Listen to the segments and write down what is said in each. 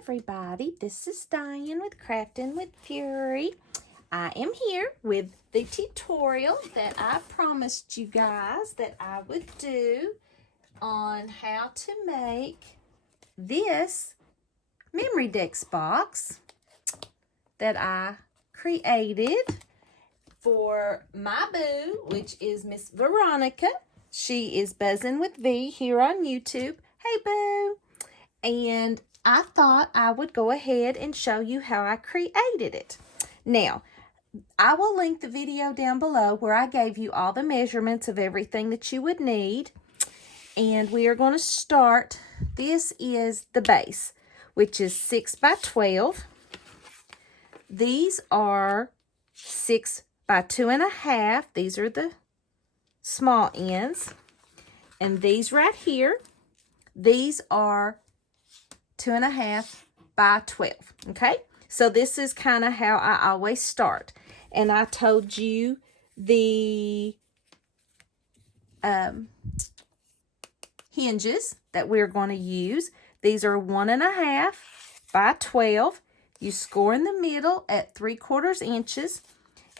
everybody, this is Diane with Crafting with Fury. I am here with the tutorial that I promised you guys that I would do on how to make this Memorydex box that I created for my boo, which is Miss Veronica. She is Buzzing with V here on YouTube. Hey, boo! And I thought I would go ahead and show you how I created it. Now, I will link the video down below where I gave you all the measurements of everything that you would need. And we are going to start. This is the base, which is 6 by 12. These are 6 by 2.5. These are the small ends. And these right here, these are 2.5 by 12. Okay, so this is kind of how I always start. And I told you the hinges that we're going to use. These are 1.5 by 12. You score in the middle at 3/4 inches,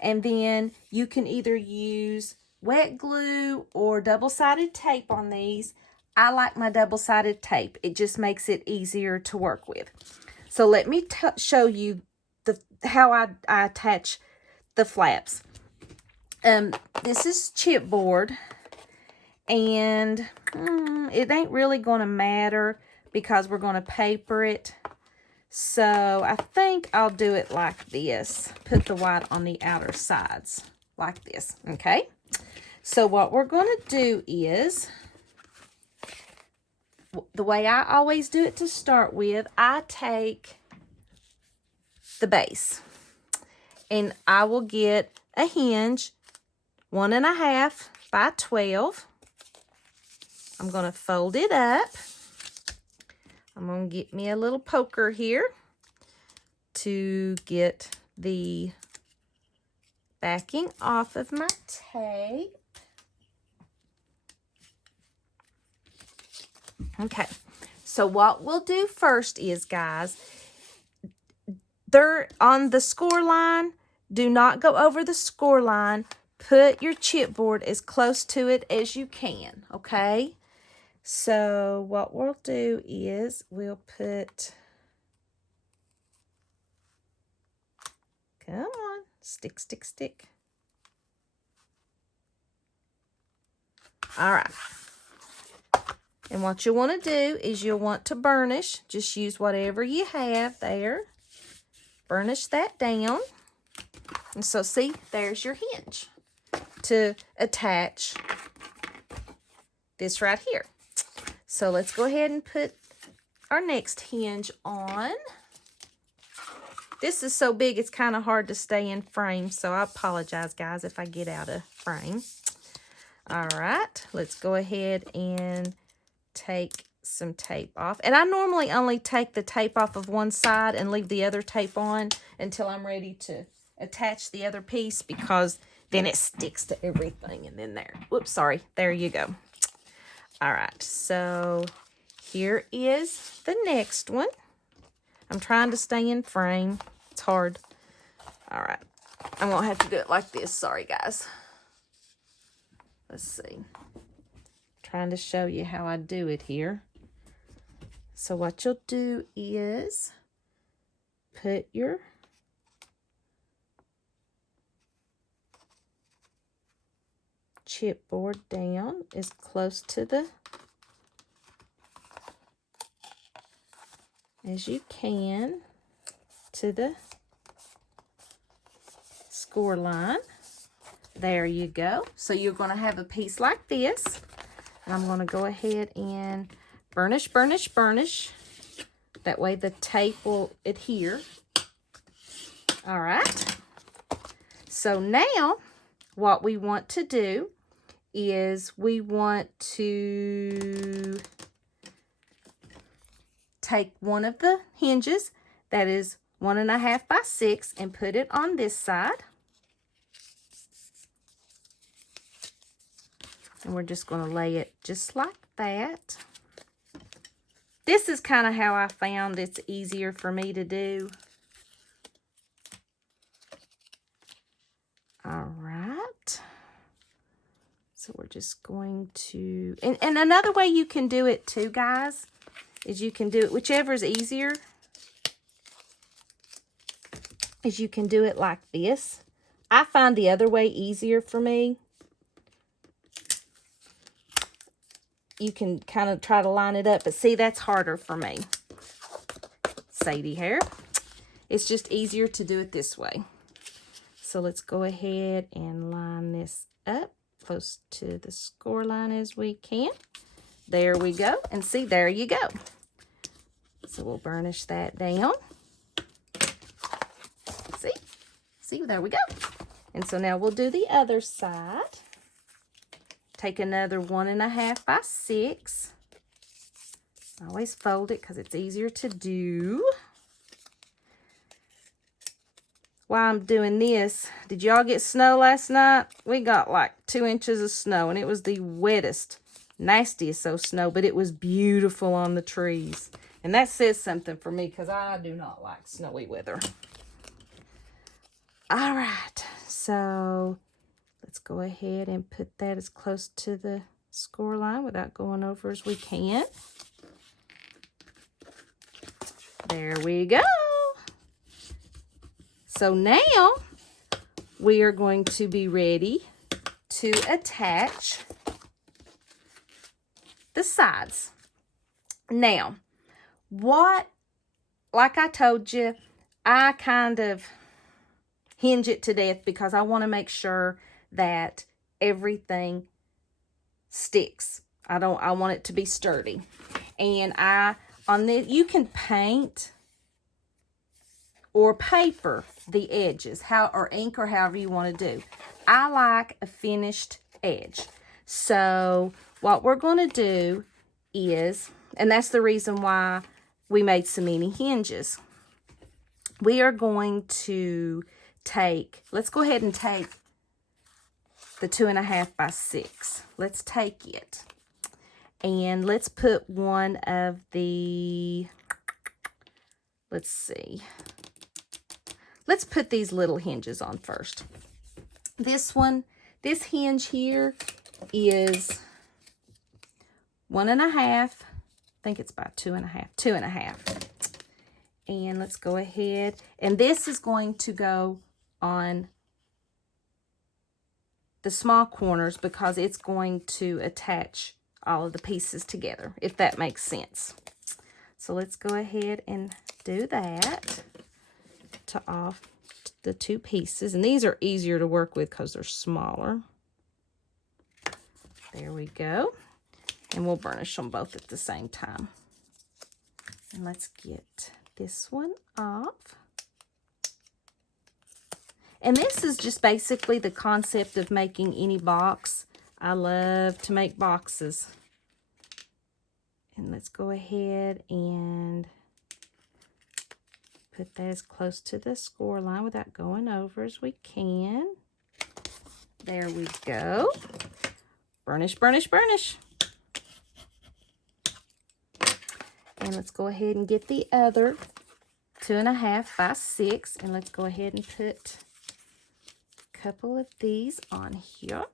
and then you can either use wet glue or double-sided tape on these. I like my double-sided tape. It just makes it easier to work with. So let me show you how I attach the flaps. This is chipboard, and it ain't really going to matter because we're going to paper it. So I think I'll do it like this. Put the white on the outer sides like this, okay? So what we're going to do is, the way I always do it to start with, I take the base and I will get a hinge 1.5 by 12. I'm going to fold it up. I'm going to get me a little poker here to get the backing off of my tape. Okay, so what we'll do first is, guys, they're on the score line. Do not go over the score line. Put your chipboard as close to it as you can, okay? So what we'll do is we'll put, come on, stick, stick, stick. All right. And what you want to do is you'll want to burnish. Just use whatever you have there. Burnish that down. And so see, there's your hinge to attach this right here. So let's go ahead and put our next hinge on. This is so big it's kind of hard to stay in frame, so I apologize, guys, if I get out of frame. All right, let's go ahead and take some tape off. And I normally only take the tape off of one side and leave the other tape on until I'm ready to attach the other piece, because then it sticks to everything. And then there, whoops, sorry, there you go. All right, so here is the next one. I'm trying to stay in frame. It's hard. All right, I'm gonna have to do it like this. Sorry, guys. Let's see. Trying to show you how I do it here. So what you'll do is put your chipboard down as close to the as you can to the score line. There you go. So you're going to have a piece like this. And I'm going to go ahead and burnish, burnish, burnish. That way the tape will adhere. All right. So now what we want to do is we want to take one of the hinges that is 1.5 by 6 and put it on this side. And we're just going to lay it just like that. This is kind of how I found it's easier for me to do. All right. So we're just going to, and another way you can do it too, guys, is you can do it, whichever is easier, is you can do it like this. I find the other way easier for me. You can kind of try to line it up, but see, that's harder for me. Sadie hair. It's just easier to do it this way. So let's go ahead and line this up close to the score line as we can. There we go. And see, there you go. So we'll burnish that down. See, there we go. And so now we'll do the other side. Take another 1.5 by 6. Always fold it because it's easier to do. While I'm doing this, did y'all get snow last night? We got like 2 inches of snow, and it was the wettest, nastiest snow, but it was beautiful on the trees. And that says something for me because I do not like snowy weather. All right, so let's go ahead and put that as close to the score line without going over as we can. There we go. So now we are going to be ready to attach the sides. Now, like I told you, I kind of hinge it to death because I want to make sure that everything sticks. I want it to be sturdy. And you can paint or paper the edges, or ink, or however you want to do. I like a finished edge. So what we're going to do is, and that's the reason why we made so many hinges. We are going to let's go ahead and take the 2.5 by 6. Let's take it. And let's put one of the, let's see. Let's put these little hinges on first. This hinge here is 1.5. I think it's about 2.5. 2.5. And let's go ahead. And this is going to go on the small corners because it's going to attach all of the pieces together, if that makes sense. So let's go ahead and do that to off the 2 pieces. And these are easier to work with because they're smaller. There we go. And we'll burnish them both at the same time. And let's get this one off. And this is just basically the concept of making any box. I love to make boxes. And let's go ahead and put that as close to the score line without going over as we can. There we go. Burnish, burnish, burnish. And let's go ahead and get the other 2.5 by 6. And let's go ahead and put a couple of these on here.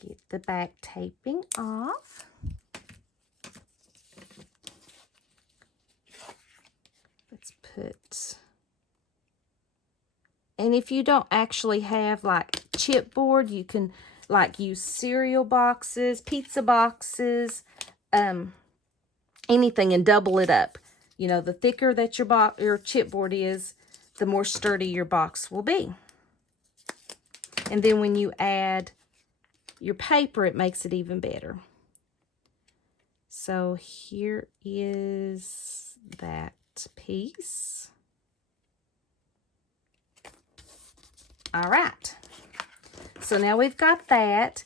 Get the back taping off. Let's put, and if you don't actually have like chipboard, you can like use cereal boxes, pizza boxes, anything, and double it up. You know, the thicker that your chipboard is, the more sturdy your box will be. And then when you add your paper, it makes it even better. So here is that piece. All right. So now we've got that.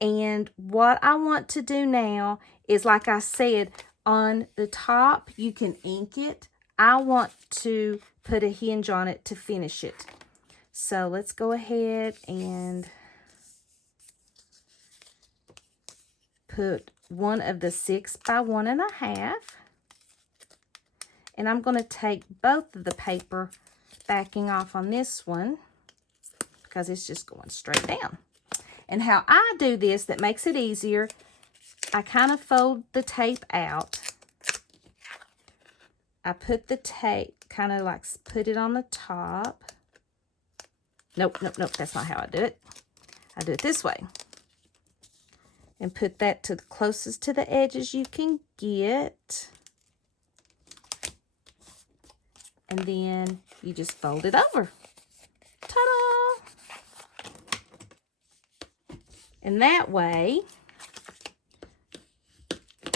And what I want to do now is, like I said, on the top, you can ink it. I want to put a hinge on it to finish it. So let's go ahead and put one of the 6 by 1.5. And I'm going to take both of the paper backing off on this one because it's just going straight down. And how I do this that makes it easier, I kind of fold the tape out. I put the tape, kind of like put it on the top. Nope, that's not how I do it. I do it this way. And put that to the closest to the edges you can get. And then you just fold it over. Ta-da! And that way,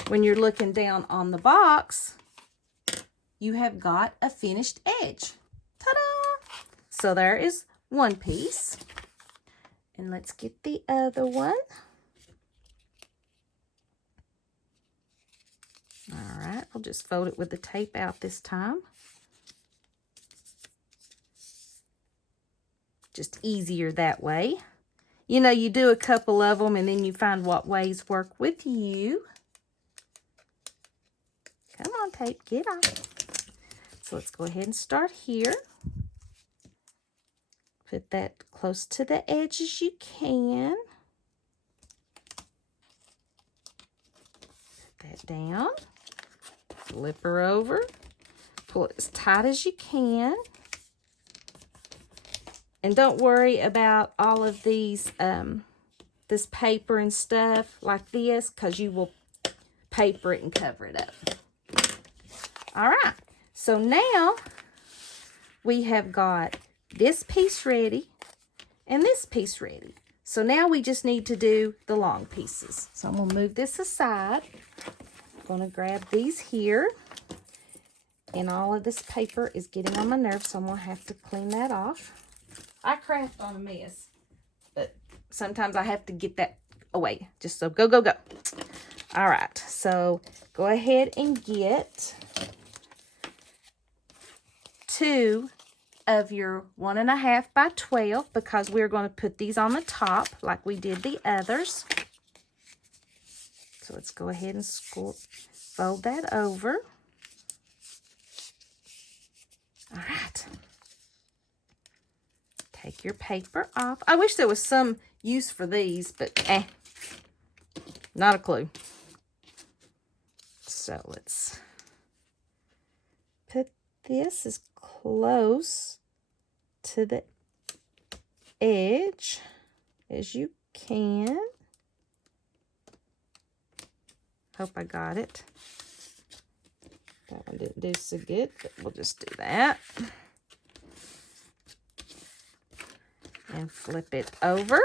when you're looking down on the box, you have got a finished edge. Ta-da! So there is one piece. And let's get the other one. All right, I'll just fold it with the tape out this time. Just easier that way. You know, you do a couple of them and then you find what ways work with you. Come on, tape, get off. So let's go ahead and start here. Put that close to the edge as you can. Put that down. Flip her over. Pull it as tight as you can. And don't worry about all of these, this paper and stuff like this, because you will paper it and cover it up. All right, so now we have got this piece ready and this piece ready. So now we just need to do the long pieces. So I'm going to move this aside. I'm going to grab these here. And all of this paper is getting on my nerves, so I'm going to have to clean that off. I craft on a mess, but sometimes I have to get that away. Just so go. All right, so go ahead and get 2 of your 1.5 by 12 because we're going to put these on the top like we did the others. So let's go ahead and fold that over. All right. Take your paper off. I wish there was some use for these, but not a clue. So let's put this as close to the edge as you can. Hope I got it. That one didn't do so good, but we'll just do that. And flip it over.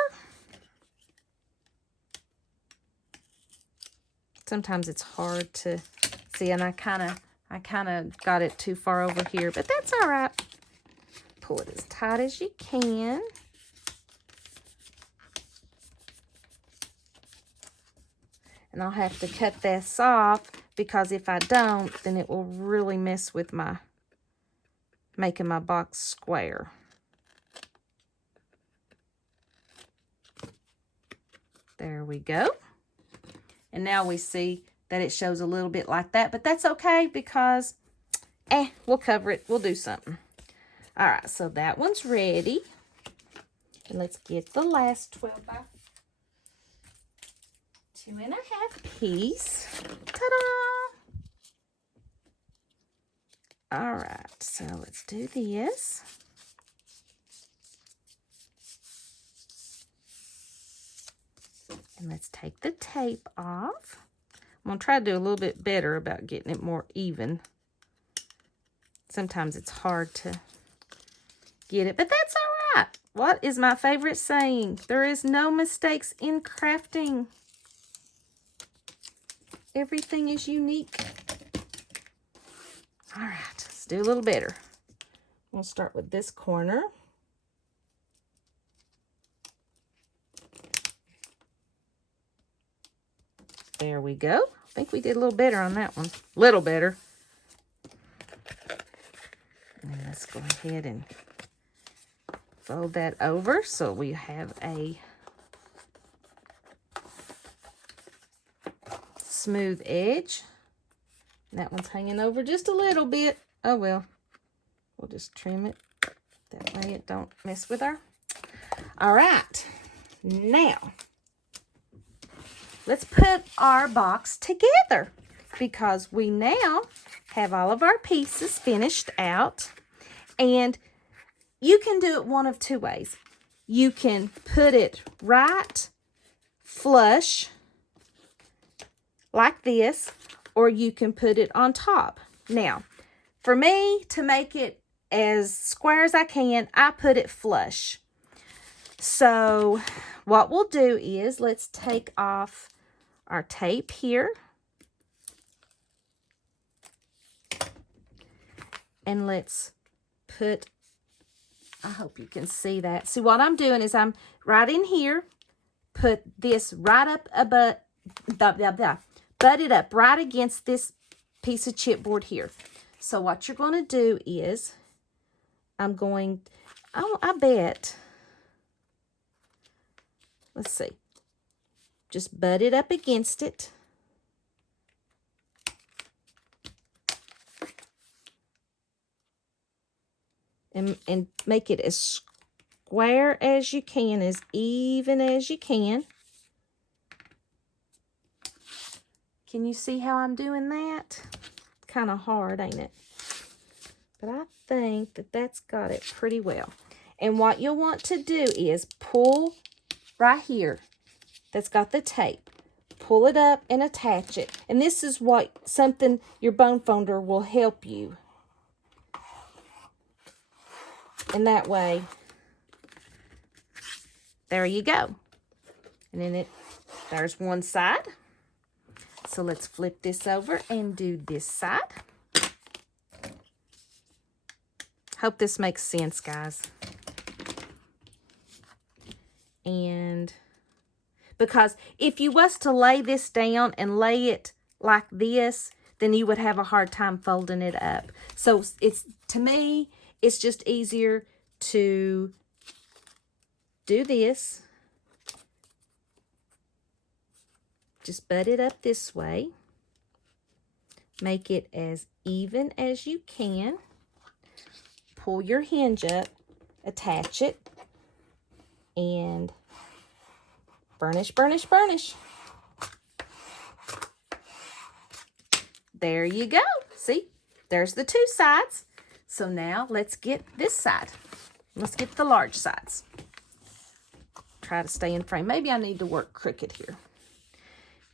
Sometimes it's hard to see, and I kind of got it too far over here, but that's all right. Pull it as tight as you can. And I'll have to cut this off because if I don't, then it will really mess with making my box square. There we go. And now we see that it shows a little bit like that, but that's okay because, we'll cover it. We'll do something. All right, so that one's ready. And let's get the last 12 by 2.5 piece. Ta-da! All right, so let's do this. And let's take the tape off. I'm going to try to do a little bit better about getting it more even. Sometimes it's hard to get it, but that's all right. What is my favorite saying? There is no mistakes in crafting. Everything is unique. All right, let's do a little better. We'll start with this corner. There we go. I think we did a little better on that one. Little better. And let's go ahead and fold that over so we have a smooth edge. That one's hanging over just a little bit. Oh well, we'll just trim it. That way it don't mess with our. All right, now let's put our box together because we now have all of our pieces finished out. And you can do it one of two ways. You can put it right flush like this, or you can put it on top. Now, for me, to make it as square as I can, I put it flush. So what we'll do is let's take off our tape here. And let's put, I hope you can see that. See, what I'm doing is I'm right in here, put this right up above, butt it up right against this piece of chipboard here. So what you're going to do is, I'm going, I bet, let's see, just butt it up against it. And make it as square as you can, as even as you can. Can you see how I'm doing that? Kind of hard, ain't it? But I think that that's got it pretty well. And what you'll want to do is pull right here. That's got the tape. Pull it up and attach it. And this is what something, your bone folder will help you. And that way, there you go. And then there's one side. So let's flip this over and do this side. Hope this makes sense, guys. And because if you was to lay this down and lay it like this, then you would have a hard time folding it up. So it's, to me, it's just easier to do this. Just butt it up this way. Make it as even as you can. Pull your hinge up, attach it, and burnish, burnish, burnish. There you go. See, there's the two sides. So now let's get this side. Let's get the large sides. Try to stay in frame. Maybe I need to work crooked here.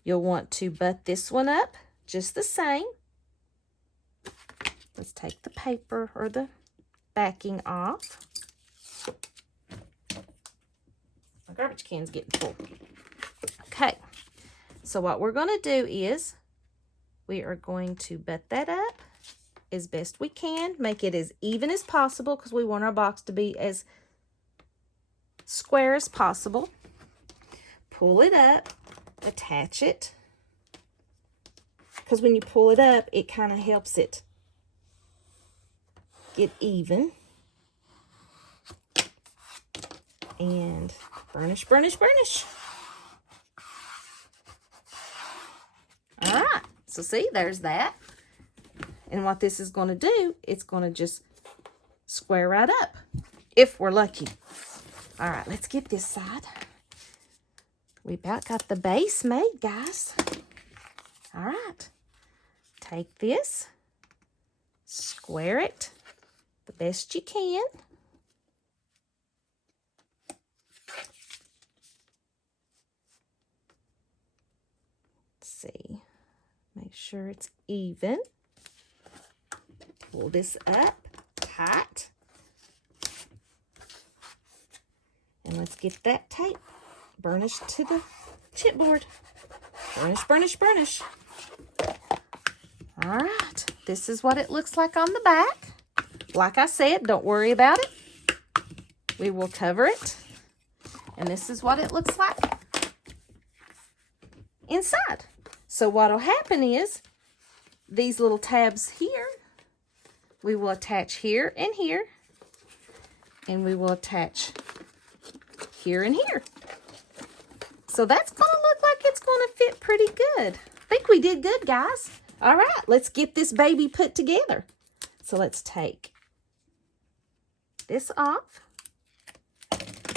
You'll want to butt this one up just the same. Let's take the paper or the backing off. My garbage can's getting full. Okay, so what we're going to do is we are going to butt that up as best we can. Make it as even as possible because we want our box to be as square as possible. Pull it up, attach it, because when you pull it up, it kind of helps it get even. And burnish, burnish, burnish. All right, so see, there's that. And what this is going to do, it's going to just square right up, if we're lucky. All right, let's get this side. We about got the base made, guys. All right, take this, square it the best you can. Let's see, make sure it's even. Pull this up tight. And let's get that tape burnished to the chipboard. Burnish, burnish, burnish. All right, this is what it looks like on the back. Like I said, don't worry about it. We will cover it. And this is what it looks like inside. So what'll happen is these little tabs here, we will attach here and here, and we will attach here and here. So that's going to look like it's going to fit pretty good. think we did good, guys. All right, let's get this baby put together. So let's take this off.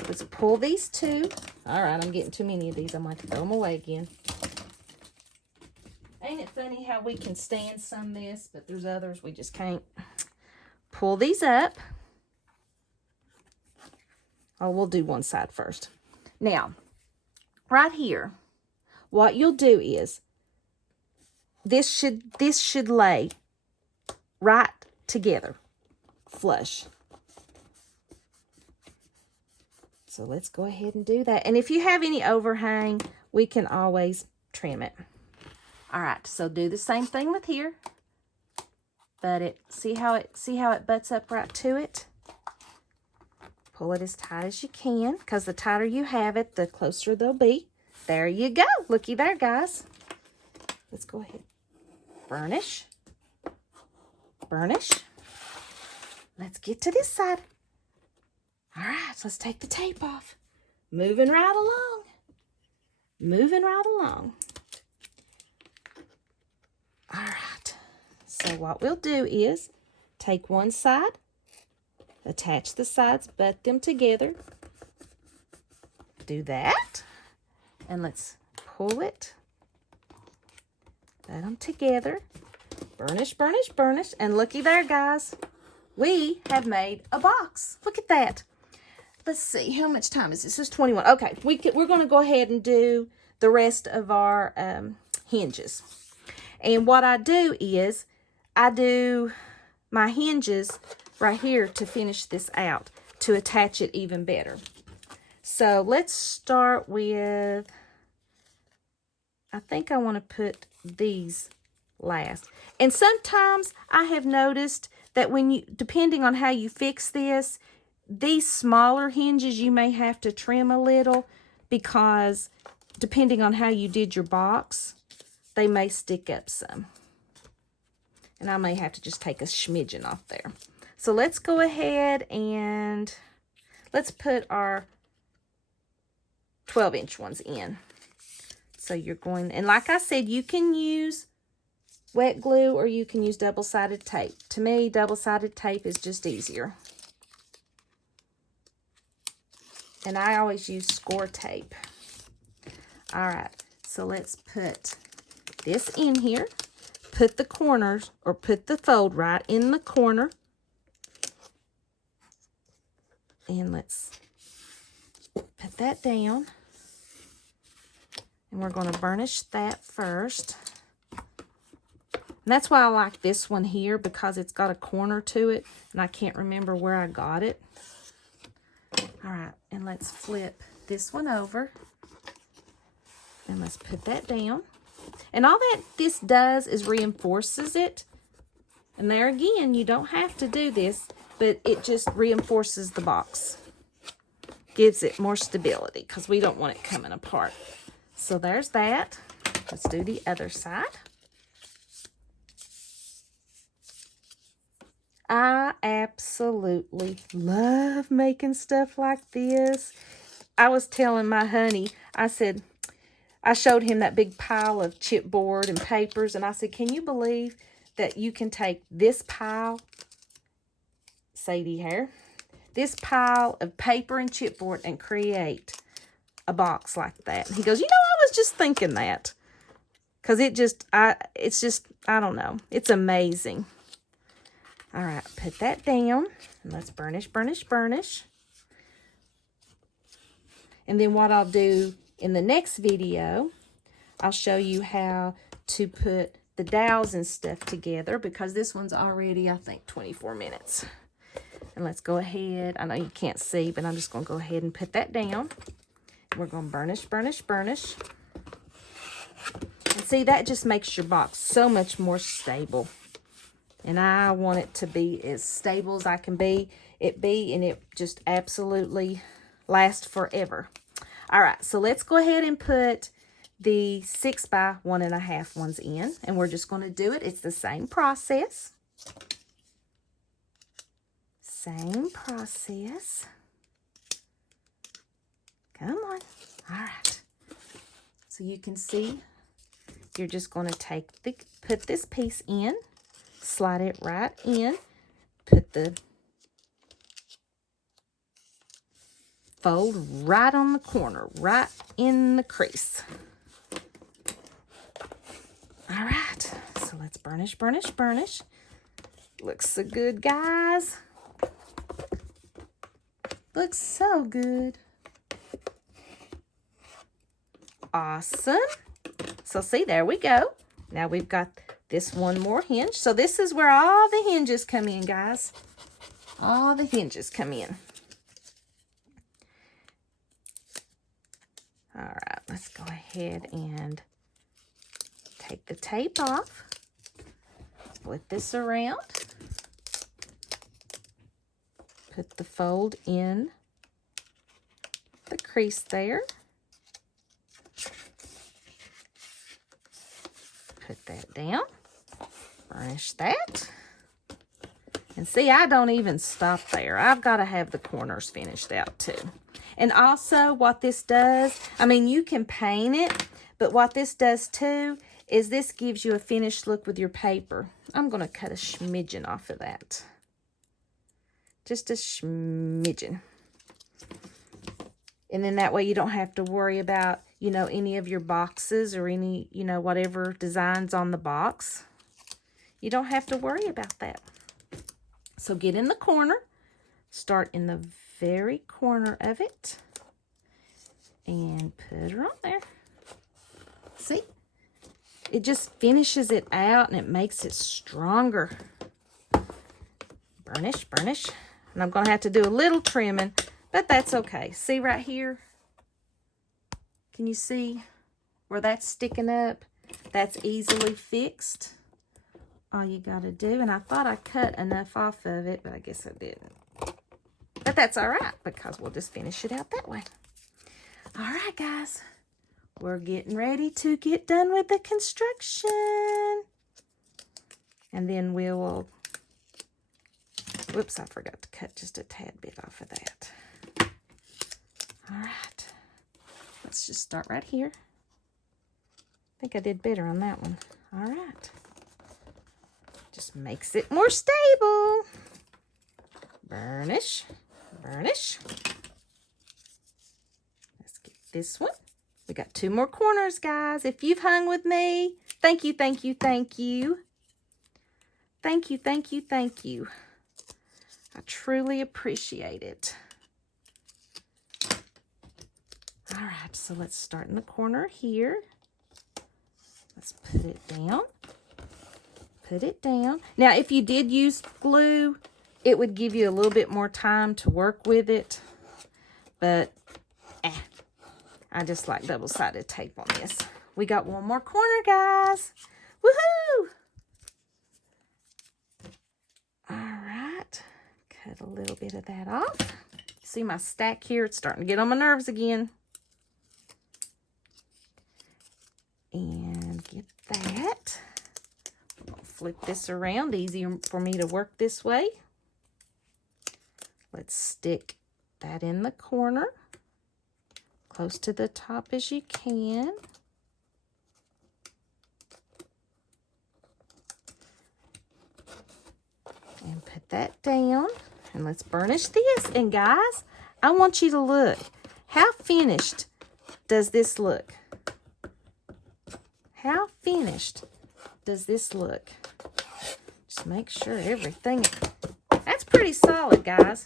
Let's pull these two. All right, I'm getting too many of these. I might throw them away again. Ain't it funny how we can stand some of this, but there's others we just can't. Pull these up. Oh, we'll do one side first. Now, right here, what you'll do is this should lay right together, flush. So let's go ahead and do that. And if you have any overhang, we can always trim it. All right, so do the same thing with here. But see how it butts up right to it? Pull it as tight as you can, because the tighter you have it, the closer they'll be. There you go. Looky there, guys. Let's go ahead. Burnish. Burnish. Let's get to this side. All right, so let's take the tape off. Moving right along. Moving right along. All right. So what we'll do is take one side, attach the sides, butt them together. Do that. And let's pull it. Butt them together. Burnish, burnish, burnish. And looky there, guys. We have made a box. Look at that. Let's see, how much time is this? This is 21. Okay, we're going to go ahead and do the rest of our hinges. And what I do is, I do my hinges right here to finish this out, to attach it even better. So let's start with, I think I want to put these last. And sometimes I have noticed that when you, depending on how you fix this, these smaller hinges you may have to trim a little, because depending on how you did your box, they may stick up some. And I may have to just take a smidgen off there. So let's go ahead and let's put our 12-inch ones in. So you're going, and like I said, you can use wet glue or you can use double-sided tape. To me, double-sided tape is just easier. And I always use score tape. All right, so let's put this in here. Put the corners, or put the fold right in the corner. And let's put that down. And we're going to burnish that first. And that's why I like this one here, because it's got a corner to it. And I can't remember where I got it. All right, and let's flip this one over. And let's put that down. And all that this does is reinforces it. And there again, you don't have to do this, but it just reinforces the box. Gives it more stability, because we don't want it coming apart. So there's that. Let's do the other side. I absolutely love making stuff like this. I was telling my honey, I said, I showed him that big pile of chipboard and papers, and I said, can you believe that you can take this pile, Sadie here, this pile of paper and chipboard and create a box like that? And he goes, you know, I was just thinking that. Because it's just, I don't know. It's amazing. All right, put that down. And let's burnish, burnish, burnish. And then what I'll do in the next video, I'll show you how to put the dowels and stuff together, because this one's already, I think, 24 minutes. And let's go ahead. I know you can't see, but I'm just going to go ahead and put that down. We're going to burnish, burnish, burnish. And see, that just makes your box so much more stable. And I want it to be as stable as I can and it just absolutely lasts forever. All right, so let's go ahead and put the 6 by 1.5 ones in, and we're just going to do it. It's the same process. Same process. Come on. All right. So you can see you're just going to put this piece in, slide it right in, put the fold right on the corner, right in the crease. All right, so let's burnish, burnish, burnish. Looks so good, guys. Looks so good. Awesome. So see, there we go. Now we've got this one more hinge. So this is where all the hinges come in, guys. All the hinges come in. All right, let's go ahead and take the tape off. Flip this around. Put the fold in the crease there. Put that down. Burnish that. And see, I don't even stop there. I've got to have the corners finished out too. And also what this does, I mean, you can paint it, but what this does too is this gives you a finished look with your paper. I'm going to cut a smidgen off of that. Just a smidgen. And then that way you don't have to worry about, you know, any of your boxes or any, you know, whatever designs on the box. You don't have to worry about that. So get in the corner. Start in the very corner of it. And put her on there. See? It just finishes it out and it makes it stronger. Burnish, burnish. And I'm going to have to do a little trimming, but that's okay. See right here? Can you see where that's sticking up? That's easily fixed. All you got to do, and I thought I cut enough off of it, but I guess I didn't. But that's all right, because we'll just finish it out that way. All right, guys. We're getting ready to get done with the construction. And then we will... Whoops, I forgot to cut just a tad bit off of that. All right. Let's just start right here. I think I did better on that one. All right. Just makes it more stable. Burnish, burnish. Let's get this one. We got 2 more corners, guys. If you've hung with me, thank you, thank you, thank you. Thank you, thank you, thank you. I truly appreciate it. All right, so let's start in the corner here. Let's put it down. Put it down. Now, if you did use glue, it would give you a little bit more time to work with it. But, I just like double-sided tape on this. We got one more corner, guys. Woohoo! All right. Cut a little bit of that off. See my stack here? It's starting to get on my nerves again. And get that. I'm going to flip this around. Easier for me to work this way. Let's stick that in the corner. Close to the top as you can. And put that down. And let's burnish this. And guys, I want you to look. How finished does this look? How finished does this look? Just make sure everything... That's pretty solid, guys.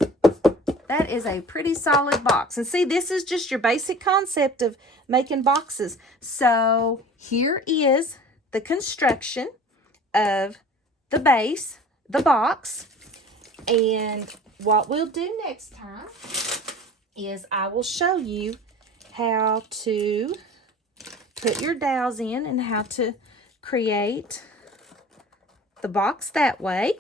That is a pretty solid box. And see, this is just your basic concept of making boxes. So here is the construction of the base, the box. And what we'll do next time is I will show you how to put your dowels in and how to create the box that way.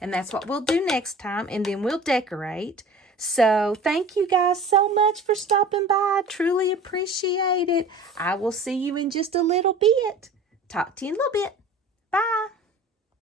And that's what we'll do next time. And then we'll decorate. So thank you guys so much for stopping by. I truly appreciate it. I will see you in just a little bit. Talk to you in a little bit. Bye.